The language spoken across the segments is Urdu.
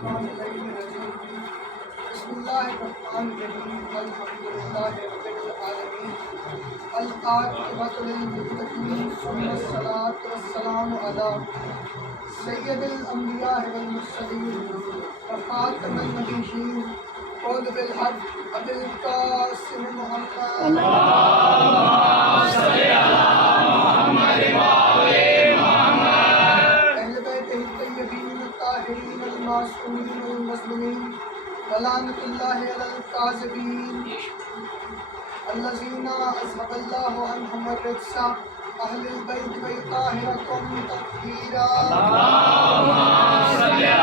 بسم اللہ الرحمن الرحیم الحمد للہ رب العالمین العاقبۃ للمتقین ثم الصلاۃ والسلام علی سید الانبیاء والمرسلین وخاتم النبیین قول بالحق ابی القاسم محمد اللہم صلی علی محمد وآل محمد اہل بیت الطیبین الطاہرین المعصومین المظلومین ولعنۃ اللہ علی الکاذبین الذین اذهب اللہ عنہم الرجس اہل البیت ویطہرکم تطہیرا اللہم صلی علی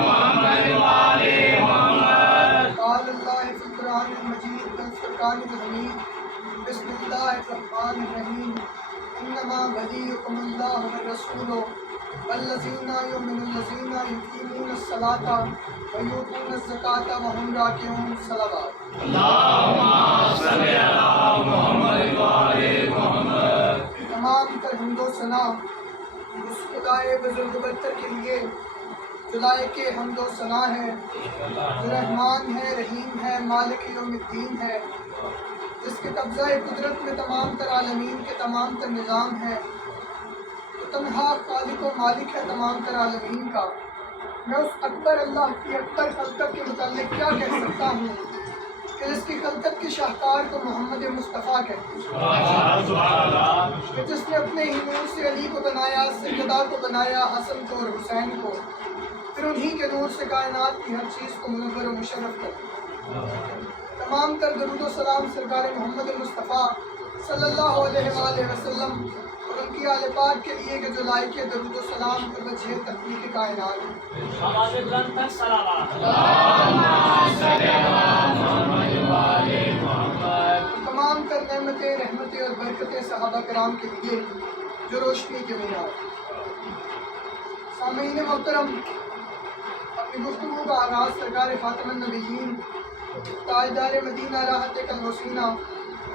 محمد وآل محمد قال اللہ فی القرآن المجید والفرقان الحمید بسم اللہ الرحمن الرحیم انما ولیکم اللہ ورسولہ والذین یقیمون الصلاۃ ویؤتون الزکاۃ وهم راکعون صلوات اللہم صلی علی محمد وآل محمد تمام تر حمد و ثنا اس خدائے بزرگ برتر کے لیے جو لائق حمد و ثنا ہے، جو رحمان ہے، رحیم ہے، مالک یوم الدین ہے، جس کے قبضہ قدرت میں تمام تر عالمین کے تمام تر نظام ہے، تو تنہا خالق و مالک ہے تمام تر عالمین کا۔ میں اس اکبر اللہ کی اکبر خلقت کے متعلق کیا کہہ سکتا ہوں کہ جس کی خلقت کی شاہکار کو محمد مصطفیٰ کہتے ہیں، کہ جس نے اپنے ہی نور سے علی کو بنایا، سیدہ کو بنایا، حسن کو اور حسین کو، پھر انہی کے نور سے کائنات کی ہر چیز کو منور و مشرف کرتے ہیں۔ تمام تر درود و سلام سرکار محمد مصطفیٰ صلی اللہ علیہ وآلہ وسلم اور ان کی آل پاک کے لیے کہ جو لائق درود و سلام پر وجہ تخلیق کائنات ہے۔ تمام تر نعمتیں، رحمتیں اور برکتیں صحابہ کرام کے لیے جو روشنی کے مینار۔ سامعین محترم، اپنی گفتگو کا آغاز سرکار خاتم النبیین تاجدار مدینہ راحت الحسینہ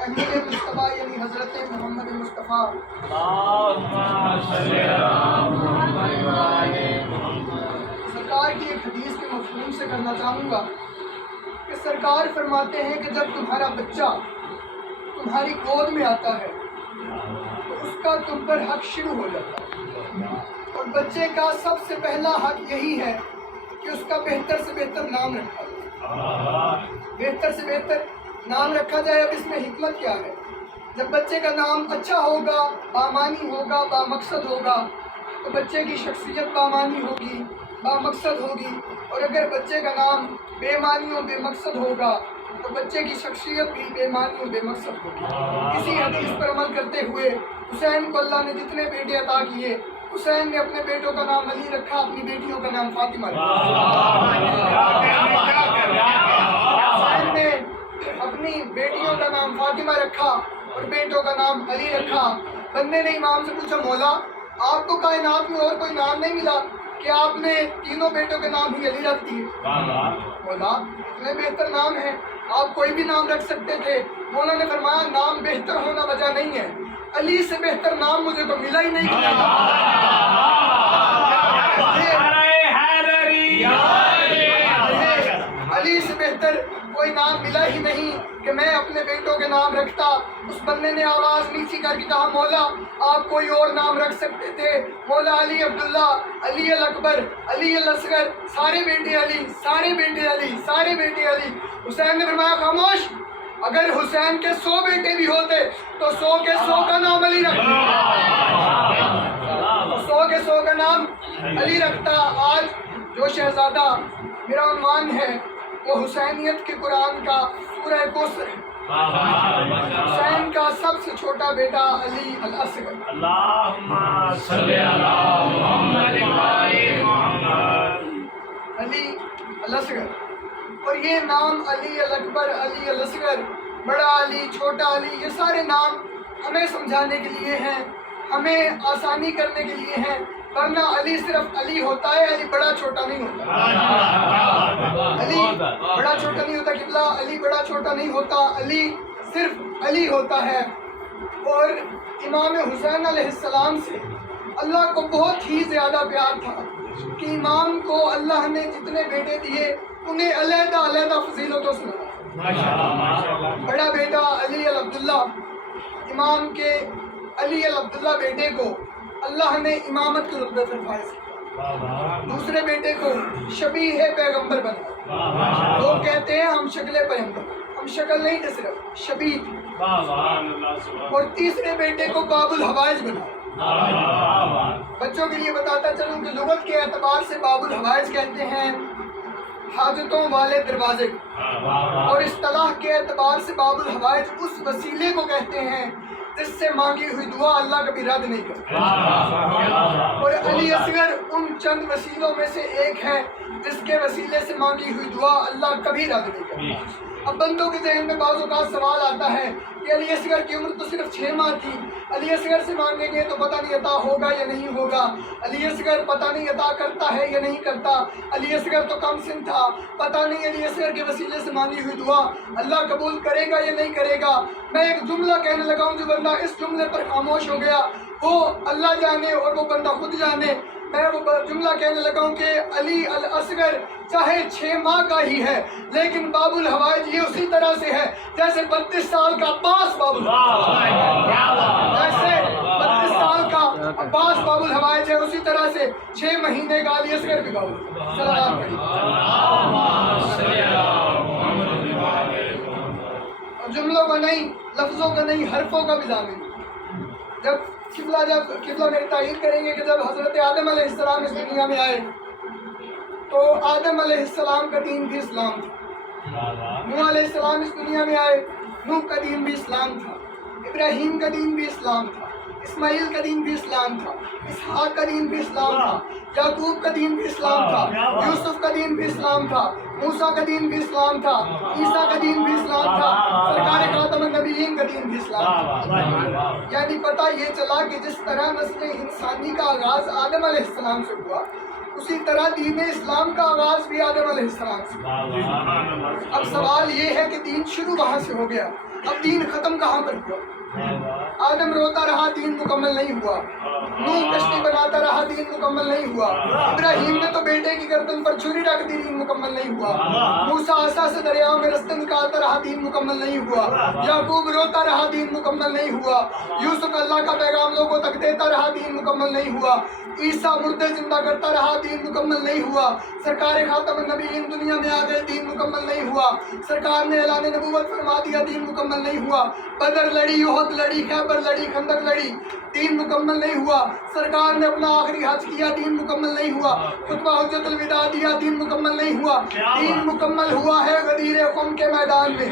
احمد مصطفیٰ یعنی حضرت محمد مصطفیٰ سرکار کی ایک حدیث کے مفہوم سے کرنا چاہوں گا کہ سرکار فرماتے ہیں کہ جب تمہارا بچہ تمہاری گود میں آتا ہے تو اس کا تم پر حق شروع ہو جاتا ہے، اور بچے کا سب سے پہلا حق یہی ہے کہ اس کا بہتر سے بہتر نام رکھا جائے، بہتر سے بہتر نام رکھا جائے۔ اب اس میں حکمت کیا ہے؟ جب بچے کا نام اچھا ہوگا، بامانی ہوگا، بامقصد ہوگا، تو بچے کی شخصیت بامانی ہوگی، بامقصد ہوگی، اور اگر بچے کا نام بے معنی و بے مقصد ہوگا تو بچے کی شخصیت بھی بے معنی و بے مقصد ہوگی۔ اسی حدیث پر عمل کرتے ہوئے حسین کو اللہ نے جتنے بیٹے عطا کیے، حسین نے اپنے بیٹوں کا نام علی رکھا، اپنی بیٹیوں کا نام فاطمہ رکھا۔ حسین نے اپنی بیٹیوں کا نام فاطمہ رکھا اور بیٹوں کا نام علی رکھا۔ بندے نے امام سے پوچھا، مولا آپ کو کائنات میں اور کوئی نام نہیں ملا کہ آپ نے تینوں بیٹوں کے نام ہی علی رکھ دیے؟ مولا اتنے بہتر نام ہیں، آپ کوئی بھی نام رکھ سکتے تھے۔ مولا نے فرمایا نام بہتر ہونا وجہ نہیں ہے، علی سے بہتر نام مجھے تو ملا ہی نہیں۔ علی سے بہتر کوئی نام ملا ہی نہیں کہ میں اپنے بیٹوں کے نام رکھتا۔ اس بندے نے آواز نیچی کر کے کہا، مولا آپ کوئی اور نام رکھ سکتے تھے۔ مولا علی عبداللہ، علی الاکبر، علی الاصغر، سارے بیٹے علی، سارے بیٹے علی، سارے بیٹے علی۔ حسین نے فرمایا خاموش، اگر حسین کے 100 بیٹے بھی ہوتے تو 100 کے 100 کا نام علی رکھتا، 100 کے 100 کا نام علی رکھتا۔ آج جو شہزادہ میرا عنوان ہے وہ حسینیت کے قرآن کا سورہ کوثر ہے۔ حسین کا سب سے چھوٹا بیٹا علی الاصغر، اللہم صلی علی محمد وآل محمد، علی الاصغر۔ اور یہ نام علی الاکبر، علی الاصغر، بڑا علی، چھوٹا علی، یہ سارے نام ہمیں سمجھانے کے لیے ہیں، ہمیں آسانی کرنے کے لیے ہیں، ورنہ علی صرف علی ہوتا ہے، علی بڑا چھوٹا نہیں ہوتا۔ علی بڑا چھوٹا نہیں ہوتا قبلہ، علی بڑا چھوٹا نہیں ہوتا، علی صرف علی ہوتا ہے۔ اور امام حسین علیہ السلام سے اللہ کو بہت ہی زیادہ پیار تھا، کہ امام کو اللہ نے جتنے بیٹے دیے انہیں علیحدہ علیحدہ فضیلتوں سے نوازا۔ بڑا بیٹا علی عبداللہ، امام کے علی عبداللہ بیٹے کو اللہ نے امامت کے رتبے پر فائز کیا۔ دوسرے بیٹے کو شبیہ پیغمبر بنا، لوگ کہتے ہیں ہم شکل پیغمبر، ہم شکل نہیں تھے، صرف شبیہ تھے۔ اور تیسرے بیٹے کو باب الحوائج بنا۔ بچوں کے لیے بتاتا چلوں کہ لغت کے اعتبار سے باب الحوائج کہتے ہیں حاجتوں والے دروازے کو، اور اصطلاح کے اعتبار سے باب الحوائج اس وسیلے کو کہتے ہیں جس سے مانگی ہوئی دعا اللہ کبھی رد نہیں کرتا۔ اور علی اصغر ان چند وسیلوں میں سے ایک ہے جس کے وسیلے سے مانگی ہوئی دعا اللہ کبھی رد نہیں کرتا۔ اب بندوں کے ذہن میں بعض اوقات سوال آتا ہے کہ علی اصغر کی عمر تو صرف 6 ماہ تھی، علی اصغر سے مانگیں گے تو پتہ نہیں عطا ہوگا یا نہیں ہوگا، علی اصغر پتہ نہیں عطا کرتا ہے یا نہیں کرتا، علی اصغر تو کم سن تھا، پتہ نہیں علی اصغر کے وسیلے سے مانگی ہوئی دعا اللہ قبول کرے گا یا نہیں کرے گا۔ میں ایک جملہ کہنے لگا ہوں، جو بندہ اس جملے پر خاموش ہو گیا وہ اللہ جانے اور وہ بندہ خود جانے۔ میں وہ جملہ کہنے لگا ہوں کہ علی الاصغر چاہے 6 ماہ کا ہی ہے لیکن باب الحوائج یہ اسی طرح سے ہے جیسے 32 سال کا عباس باب الحوائج، جیسے 32 سال کا عباس باب الحوائج ہے، اسی طرح سے 6 مہینے کا علی اصغر بھی باب الحوائج۔ سلام علیکم۔ جملوں کا نہیں، لفظوں کا نہیں، حرفوں کا بھی ضامن۔ جب قبلہ میری تعین کریں گے کہ جب حضرت آدم علیہ السلام اس دنیا میں آئے تو آدم علیہ السلام کا دین بھی اسلام تھا، نوح علیہ السلام اس دنیا میں آئے، نوح کا دین بھی اسلام تھا، ابراہیم کا دین بھی اسلام تھا، اسماعیل کا دین بھی اسلام تھا، اسحاق کا دین بھی اسلام تھا، یعقوب کا دین بھی اسلام تھا، یوسف کا دین بھی اسلام تھا، موسیٰ کا دین بھی اسلام تھا، عیسیٰ کا دین بھی اسلام تھا، سرکار خاتم النبیین کا دین بھی اسلام تھا۔ یعنی پتہ یہ چلا کہ جس طرح نسل انسانی کا آغاز آدم علیہ السلام سے ہوا اسی طرح دین اسلام کا آغاز بھی آدم علیہ السلام سے ہوا۔ اب سوال یہ ہے کہ دین شروع وہاں سے ہو گیا، اب دین ختم کہاں پر ہوا؟ آدم روتا رہا، دین مکمل نہیں ہوا، نوح کشتی بناتا رہا، دین مکمل نہیں ہوا، ابراہیم نے تو بیٹے کی گردن پر چھری رکھ دی، دین مکمل نہیں ہوا، موسیٰ عصا سے دریاؤں میں رستے نکالتا رہا، دین مکمل نہیں ہوا، یعقوب روتا رہا، دین مکمل نہیں ہوا، یوسف اللہ کا پیغام لوگوں تک دیتا رہا، دین مکمل نہیں ہوا، عیسیٰ مردے زندہ کرتا رہا، دین مکمل نہیں ہوا، سرکار خاتم النبیین دنیا میں آ گئے، دین مکمل نہیں ہوا، سرکار نے اعلان نبوت فرما دیا، دین مکمل نہیں ہوا، بدر لڑی، احد لڑی، خیبر لڑی، خندق لڑی، دین مکمل نہیں ہوا، سرکار نے اپنا آخری حج کیا، دین مکمل نہیں ہوا، خطبہ حجت الوداع دیا، دین مکمل نہیں ہوا، دین مکمل ہوا ہے غدیر قم کے میدان میں۔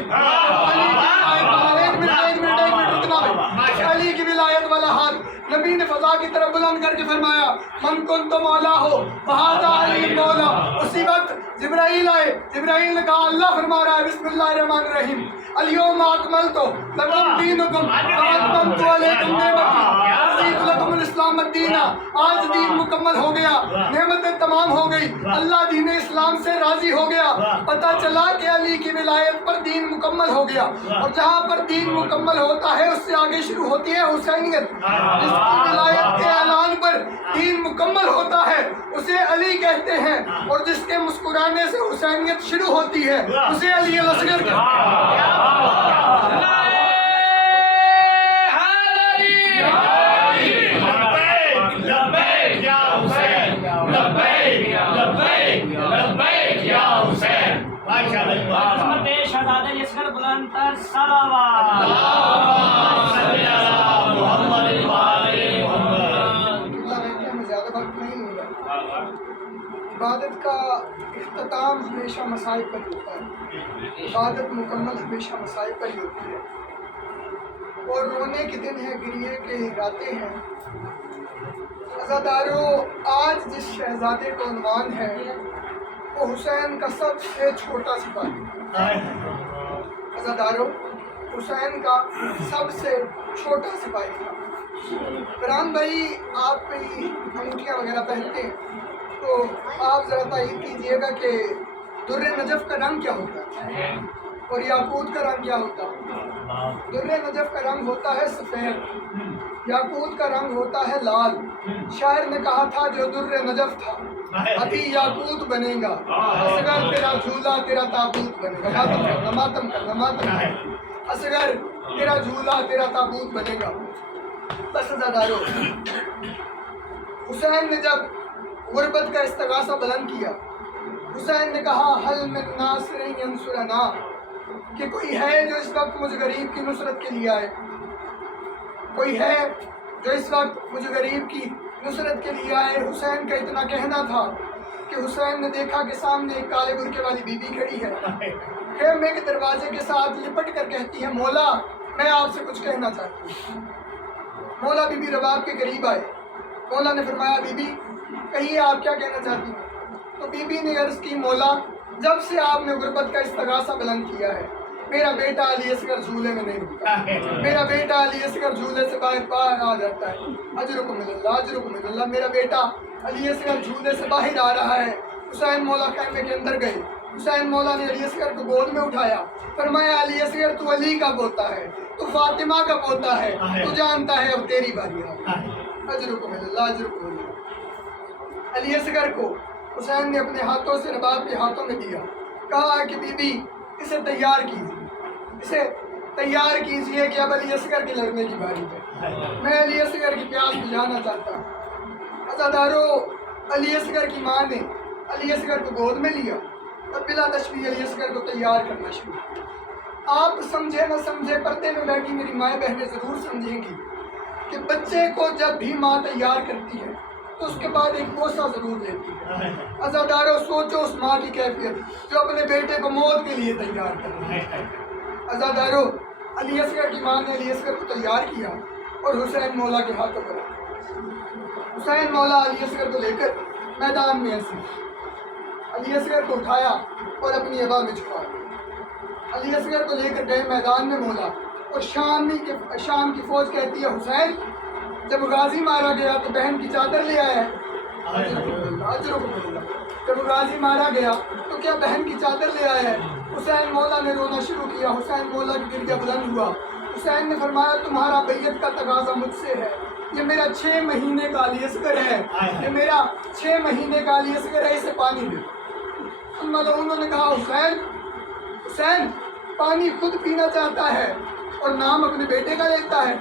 ایک منٹ رکنا ہے، علی کی ولایت والا ہاتھ نبی نے فضا کی طرف بلند کر کے فرمایا من کنت مولا ہو فہذا علی مولا۔ اسی وقت جبرائیل آئے، جبرائیل نے کہا اللہ فرما رہا ہے بسم اللہ الرحمن الرحیم الیوم اکملت لکم دینکم واتممت علیکم نعمتی ورضیت لکم الاسلام دینا۔ آج دین مکمل ہو گیا، نعمتیں تمام ہو گئی، اللہ دین اسلام سے راضی ہو گیا۔ پتہ چلا کہ علی کی ولایت پر دین مکمل ہو گیا، اور جہاں پر دین مکمل ہوتا ہے اس سے آگے شروع ہوتی ہے حسینیت۔ جس کی ولایت کے اعلان پر دین مکمل ہوتا ہے اسے علی کہتے ہیں، اور جس کے مسکرانے سے حسینیت شروع ہوتی ہے اسے علی الاصغر کہتے ہیں۔ عبادت کا اختتام ہمیشہ مسائب پر ہوتا ہے، عبادت مکمل ہمیشہ مسائب پر ہی ہوتی ہے، اور رونے کے دن ہے، گریے کے راتیں ہیں۔ عزادارو، آج جس شہزادے کو عنوان ہے وہ حسین کا سب سے چھوٹا سپاہی۔ عزادارو، حسین کا سب سے چھوٹا سپاہی تھا۔ فرحان بھائی، آپ بھی انگوٹھیاں وغیرہ پہنتے ہیں تو آپ ذرا تعین کیجئے گا کہ در نجف کا رنگ کیا ہوتا ہے اور یاقوت کا رنگ کیا ہوتا ہے؟ در نجف کا رنگ ہوتا ہے سفید، یاقوت کا رنگ ہوتا ہے لال۔ شاعر نے کہا تھا جو در نجف تھا ابھی یاقوت بنے گا، اصغر تیرا جھولا تیرا تابوت بنے گا۔ ماتم کرنا اصغر تیرا جھولا تیرا تابوت بنے گا۔ بس عزادارو، حسین نے جب غربت کا استغاثہ بلند کیا، حسین نے کہا حل من ناصر ینصرنا، کہ کوئی ہے جو اس وقت مجھ غریب کی نصرت کے لیے آئے، کوئی ہے جو اس وقت مجھ غریب کی نصرت کے لیے آئے۔ حسین کا اتنا کہنا تھا کہ حسین نے دیکھا کہ سامنے ایک کالے برقعے والی بی بی کھڑی ہے، خیمے کے دروازے کے ساتھ لپٹ کر کہتی ہے مولا میں آپ سے کچھ کہنا چاہتی ہوں۔ مولا بی بی رباب کے قریب آئے، مولا نے فرمایا بی بی کہیے آپ کیا کہنا چاہتی ہیں؟ تو بی بی نے عرض کی مولا جب سے آپ نے غربت کا استغاثہ بلند کیا ہے میرا بیٹا علی اصغر جھولے میں نہیں رکتا، میرا بیٹا علی اصغر جھولے سے باہر آ جاتا ہے۔ اجرکم من اللہ، اجرکم من اللہ، میرا بیٹا علی اصغر جھولے سے باہر آ رہا ہے۔ حسین مولا خیمے کے اندر گئے، حسین مولا نے علی اصغر کو گود میں اٹھایا، فرمایا علی اصغر تو علی کا پوتا ہے، تو فاطمہ کا پوتا ہے، تو جانتا ہے اب تیری باری ہے۔ اجرکم من اللہ، اجرکم من اللہ۔ علی اصغر کو حسین نے اپنے ہاتھوں سے رباب کے ہاتھوں میں دیا، کہا کہ بی بی اسے تیار کیجیے، اسے تیار کیجیے کہ اب علی اصغر کے لڑنے کی باری ہے، میں علی اصغر کی پیاس بجھانا چاہتا ہوں۔ عزادارو، علی اصغر کی ماں نے علی اصغر کو گود میں لیا اور بلا تشبیہ علی اصغر کو تیار کرنا شروع کیا۔ آپ سمجھے نہ سمجھے، پردے میں بیٹھی میری مائیں بہنیں ضرور سمجھیں گی کہ بچے کو جب بھی ماں تیار کرتی ہے تو اس کے بعد ایک بوسہ ضرور لیتی ہے۔ عزادارو سوچو اس ماں کی کیفیت جو اپنے بیٹے کو موت کے لیے تیار کر رہی ہے۔ عزادارو، علی اصغر کی ماں نے علی اصغر کو تیار کیا اور حسین مولا کے ہاتھوں پر رکھا۔ حسین مولا علی اصغر کو لے کر میدان میں ایسے علی اصغر کو اٹھایا اور اپنی ابا میں چھپایا۔ علی اصغر کو لے کر گئے میدان میں مولا، اور شام کی فوج کہتی ہے حسین جب غازی مارا گیا تو بہن کی چادر لے آیا ہے۔ جب غازی مارا گیا تو کیا بہن کی چادر لے آیا ہے؟ حسین مولا نے رونا شروع کیا، حسین مولا کی گریہ بلند ہوا۔ حسین نے فرمایا تمہارا بیعت کا تقاضا مجھ سے ہے، یہ میرا 6 مہینے کا علی اصغر ہے، یہ میرا 6 مہینے کا علی اصغر ہے، اسے پانی دے۔ انہوں نے کہا حسین پانی خود پینا چاہتا ہے اور نام اپنے بیٹے کا لیتا ہے،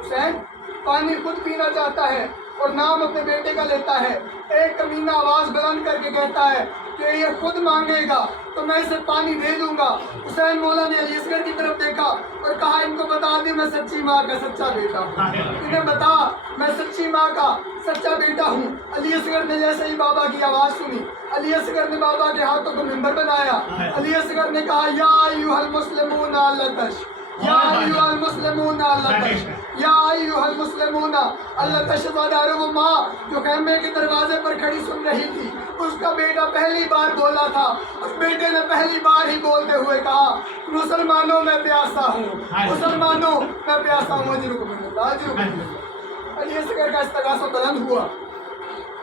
حسین پانی خود پینا چاہتا ہے اور نام اپنے بیٹے کا لیتا ہے۔ ایک کمینہ آواز بلند کر کے کہتا ہے کہ یہ خود مانگے گا تو میں اسے پانی دے دوں گا۔ حسین مولا نے علی اصغر کی طرف دیکھا اور کہا ان کو بتا دیں میں سچی ماں کا سچا بیٹا ہوں، انہیں بتا میں سچی ماں کا سچا بیٹا ہوں۔ علی اصغر نے جیسے ہی بابا کی آواز سنی، علی اصغر نے بابا کے ہاتھوں کو منبر بنایا۔ علی اصغر نے کہا یا ایھا المسلمون لا تش، یا ایھا المسلمون لا تش، یا ایھا المسلمون لا تش۔ وہ ماں جو خیمے کے دروازے پر کھڑی سن رہی تھی، اس کا بیٹا پہلی بار بولا تھا، اس بیٹے نے پہلی بار ہی بولتے ہوئے کہا مسلمانوں میں پیاسا ہوں، مسلمانوں میں پیاسا ہوں۔ اجرکم من اللہ، اجرکم من اللہ۔ علی اصغر کا استغاثہ بلند ہوا۔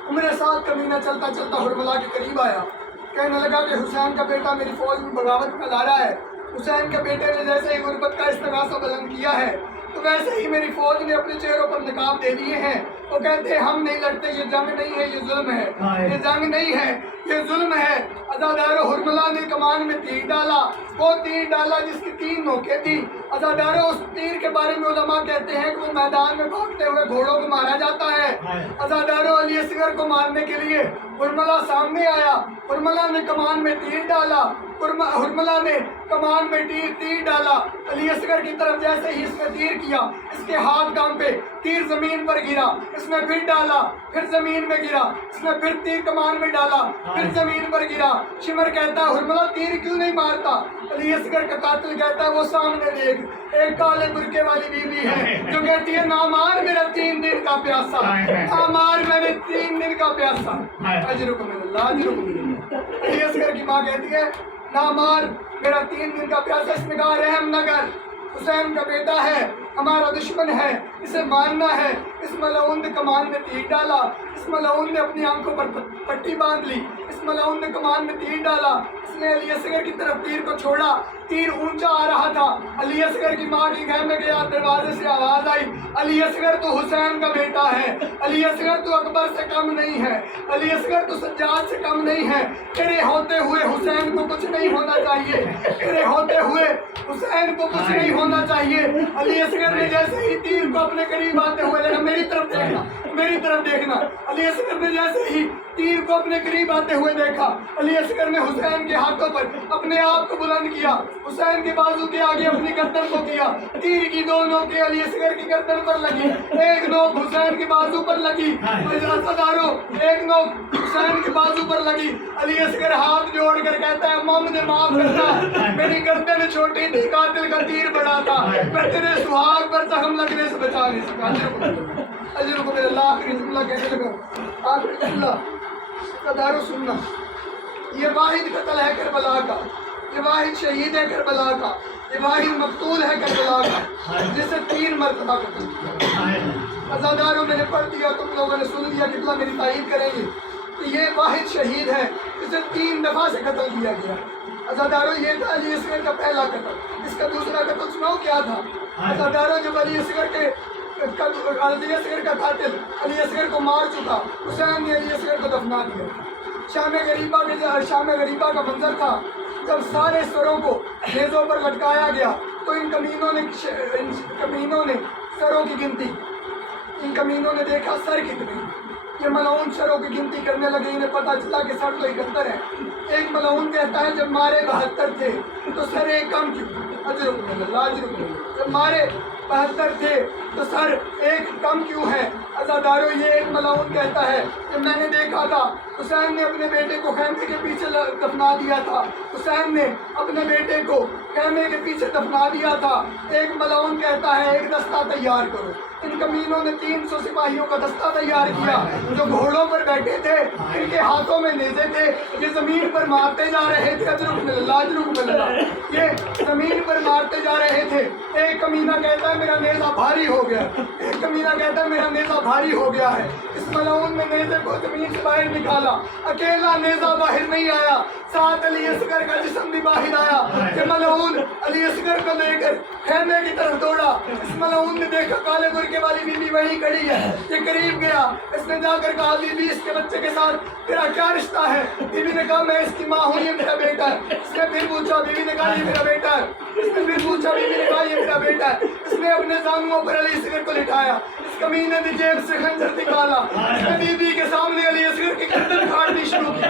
عمر سعد کمینہ چلتا چلتا حرملہ کے قریب آیا، کہنے لگا کہ حسین کا بیٹا میری فوج میں بغاوت پھیلا رہا ہے۔ حسین کے بیٹے نے جیسے ہی غربت کا استغاثہ بلند کیا ہے تو ویسے ہی میری فوج نے اپنے چہروں پر نقاب دے دیے ہیں۔ وہ کہتے ہیں ہم نہیں لڑتے، یہ جنگ نہیں ہے، یہ ظلم ہے، یہ جنگ نہیں ہے، یہ ظلم ہے۔ عزادارو، حرملہ نے کمان میں تیر ڈالا، وہ تیر ڈالا جس کی 3 نوکیں تھی۔ عزادارو، اس تیر کے بارے میں علماء کہتے ہیں کہ وہ میدان میں بھاگتے ہوئے گھوڑوں کو مارا جاتا ہے۔ عزادارو، علی اصغر کو مارنے کے لیے حرملہ سامنے آیا، حرملہ نے کمان میں تیر ڈالا، حرملہ نے کمان میں تیر ڈالا۔ علی اصغر کی طرف جیسے ہی اس نے تیر کیا، اس کے ہاتھ کانپے، تیر زمین پر گرا، اس نے پھر ڈالا، پھر زمین میں گرا، اس نے پھر تیر کمان میں ڈالا، پھر زمین پر گرا۔ شمر کہتا ہے حرملہ تیر کیوں نہیں مارتا؟ علی اصغر کا قاتل کہتا ہے وہ سامنے دیکھ، ایک کالے برقعے والی بی بی ہے جو کہتی ہے نہ مار میرا 3 دن کا پیاسا، نہ مار میرے 3 دن کا پیاسا۔ اجرکم من اللہ، اجرکم من اللہ۔ علی اصغر کی ماں کہتی ہے نہ مار میرا 3 دن کا پیاسا، اس نے کہا رحم نہ کر، حسین کا بیٹا ہے، ہمارا دشمن ہے، اسے مارنا ہے۔ اس ملعون نے کمان میں تیر ڈالا، اس ملعون نے اپنی آنکھوں پر پٹی باندھ لی، اس ملعون نے کمان میں تیر ڈالا، اس نے علی اصغر کی طرف تیر کو چھوڑا، تیر اونچا آ رہا تھا، علی اصغر کی ماں کی گھر میں گیا، دروازے سے آواز آئی، علی اصغر تو حسین کا بیٹا ہے، علی اصغر تو اکبر سے کم نہیں ہے، علی اصغر تو سجاد سے کم نہیں ہے، تیرے ہوتے ہوئے حسین کو کچھ نہیں ہونا چاہیے، تیرے ہوتے ہوئے حسین کو کچھ نہیں ہونا چاہیے۔ علی اصغر نے جیسے ہی تیر کو اپنے قریب آتے ہوئے دیکھا، میری طرف دیکھنا، میری طرف دیکھنا، علی اصغر نے جیسے ہی تیر کو اپنے قریب آتے ہوئے دیکھا، علی اصغر نے حسین کے ہاتھوں پر اپنے آپ کو بلند کیا، حسین کے بازو کے آگے اپنی گردن کو کیا، تیر کی دو نوکیں علی اصغر کی گردن پر لگی، ایک نوک حسین کے بازو پر لگی، عزادارو ایک نوک حسین کے بازو پر لگی۔ علی اصغر ہاتھ جوڑ کر کہتا ہے مجھے معاف کرنا، میری گردن چھوٹی تھی، قاتل کا تیر بڑا تھا، میں تیرے سہاگ پر زخم لگنے سے بچا نہیں سکا۔ اجر کو میرے اللہ آخری جملہ کہنے لگا، آخری جملہ عزادارو سننا، یہ واحد قتل ہے کربلا کا، یہ واحد شہید ہے کربلا کا، یہ واحد مقتول ہے کربلا کا، جسے 3 مرتبہ قتل کیا۔ عزاداروں میں نے پڑھ دیا، تم لوگوں نے سن لیا، قبلہ میری تائید کریں گے کہ یہ واحد شہید ہے جسے 3 دفعہ سے قتل کیا گیا۔ عزاداروں یہ تھا علی اصغر کا پہلا قتل، اس کا دوسرا قتل سناؤ کیا تھا؟ عزاداروں جب علی اصغر کا قاتل علی اصغر کو مار چکا، حسین نے علی اصغر کو دفنا دیا۔ شام غریبہ کا منظر تھا جب سارے سروں کو نیزوں پر لٹکایا گیا تو ان کمینوں نے سروں کی گنتی، ان کمینوں نے دیکھا سر کتنے، یہ ملعون سروں کی گنتی کرنے لگے، انہیں پتہ چلا کہ سر تو 71 ہے۔ ایک ملعون کہتا ہے جب مارے 72 تھے تو سر ایک کم کیوں؟ جب مارے 72 تھے تو سر ایک کم کیوں ہے؟ عزادارو یہ ایک ملعون کہتا ہے کہ میں نے دیکھا تھا حسین نے اپنے بیٹے کو خیمے کے پیچھے دفنا دیا تھا، حسین نے اپنے بیٹے کو خیمے کے پیچھے دفنا دیا تھا۔ ایک ملعون کہتا ہے ایک دستہ تیار کرو، ان کمینوں نے 300 سپاہیوں کا دستہ تیار کیا جو گھوڑوں پر بیٹھے تھے، ان کے ہاتھوں میں نیزے تھے، یہ زمین پر مارتے جا رہے تھے، یہ زمین پر مارتے جا رہے تھے۔ ایک کمینہ کہتا ہے میرا نیزہ بھاری ہو گیا، ایک کمینہ کہتا ہے میرا نیزہ بھاری ہو گیا ہے۔ اس ملعون نے نیزے کو زمین سے باہر نکالا، اکیلا نیزہ باہر نہیں آیا، ساتھ علی اصغر کا جسم بھی باہر آیا۔ کہ ملعون علی اصغر کو لے کر خیمے کی طرف دوڑا، اس ملعون نے دیکھا کالے برقعے والی بی بی وہیں کھڑی ہے، یہ قریب گیا، اس نے جا کر کہا بی بی اس کے بچے کے ساتھ تیرا کیا رشتہ ہے؟ بی بی نے کہا میں اس کی ماں ہوں، یہ میرا بیٹا ہے۔ اس نے پھر پوچھا، بی بی نے کہا یہ میرا بیٹا ہے۔ اس نے پھر پوچھا، بی بی نے کہا یہ میرا بیٹا ہے۔ اس نے اپنے زانوؤں پر علی اصغر کو لٹایا، اس کمینے نے جیب سے خنجر نکالا، اس نے بی بی کے سامنے علی اصغر کی گردن کاٹنی شروع کی۔